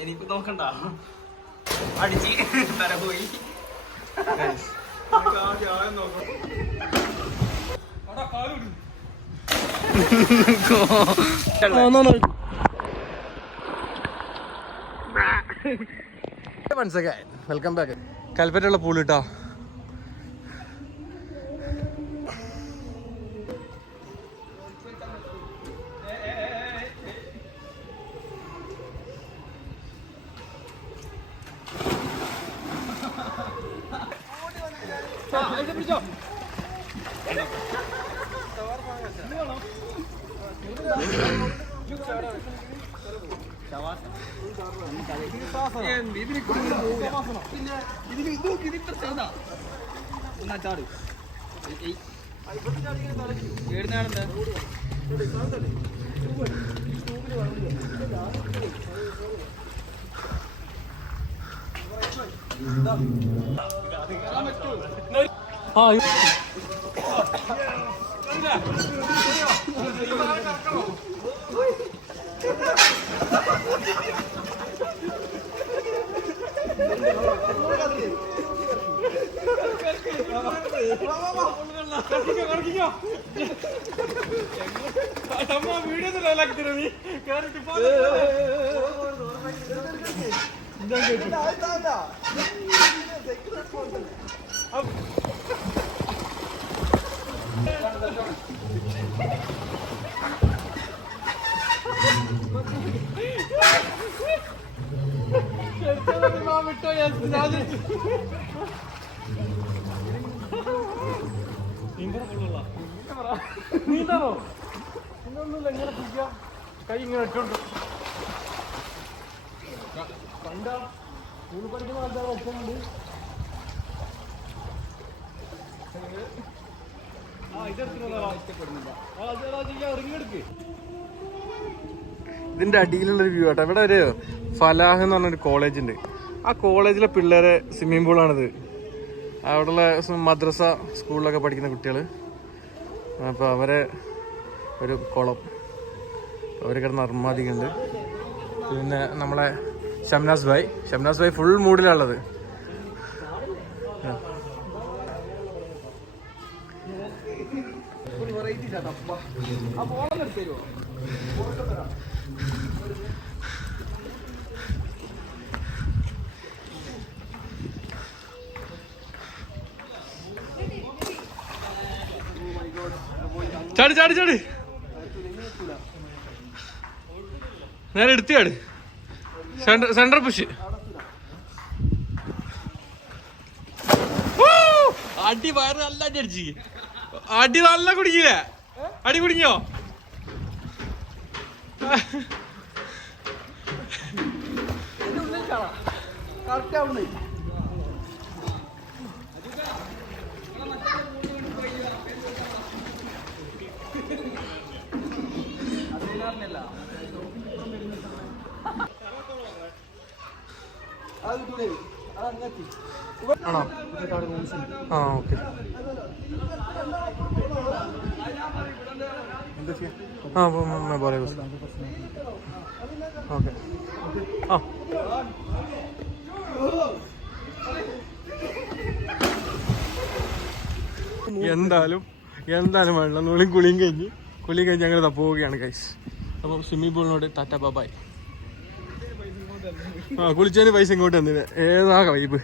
എനിക്ക് നോക്കണ്ട. അടിച്ച് തര പോയി വെൽക്കം ബാക്ക് കൽപ്പറ്റുള്ള പൂൾ കേട്ടോ ചാട് ഏടുന്നാണെന്താ 아 이거 ತಮ್ಮ ವಿಡಿಯೋದಲ್ಲಿ ಹಾಕ್ತೀರ ನೀ ಕಾರ್ ആ നീന്താണോ ഇതൊന്നുമില്ല എങ്ങനെ പിടിക്കാം കൈ ഇങ്ങനെ ഇട്ടുണ്ട് പണ്ടാ സ്കൂളിൽ പഠിക്കുന്ന ആൾക്കാരെ ഒപ്പമുണ്ട് ഇതിന്റെ അടിയിലുള്ളൊരു വ്യൂ ആട്ടോ. ഇവിടെ ഒരു ഫലാഹ് എന്ന് പറഞ്ഞൊരു കോളേജ് ഉണ്ട്. ആ കോളേജിലെ പിള്ളേരെ സ്വിമ്മിംഗ് പൂളാണിത് അവിടെയുള്ള മദ്രസ സ്കൂളിലൊക്കെ പഠിക്കുന്ന കുട്ടികൾ അപ്പോൾ അവരെ ഒരു കുളം. അവർ കിടന്ന് അർമാദിക്കുന്നുണ്ട്. പിന്നെ നമ്മളെ ഷംനാസ് ഭായ്. ഷംനാസ് ഭായ് ഫുൾ മൂഡിലുള്ളത് ചാടി ചാടി ചാടി. നേരെ എടുത്തിയാട് സെന്റർ സെന്റർ പുഷ് അടി വയറ് നല്ല അടി അടിച്ച്. അടി നല്ല കുടിക്കില്ലേ അടി കുടിക്കോ ആണോ? ആ ഓക്കെ. ആ പോലെ ഓക്കെ. ആ. എന്തായാലും എന്തായാലും വെള്ളം നുള്ളിയും കുളിയും കഴിഞ്ഞ് കുളിയും കഴിഞ്ഞ് ഞങ്ങൾ ഇതാ പോവുകയാണ് ഗൈസ് അപ്പം സ്വിമ്മിംഗ് പൂളിനോട് ടാറ്റ ബബായ് ആ കുളിച്ചതിന് പൈസ ഇങ്ങോട്ട് തന്നില്ല ഏതാ വൈബ്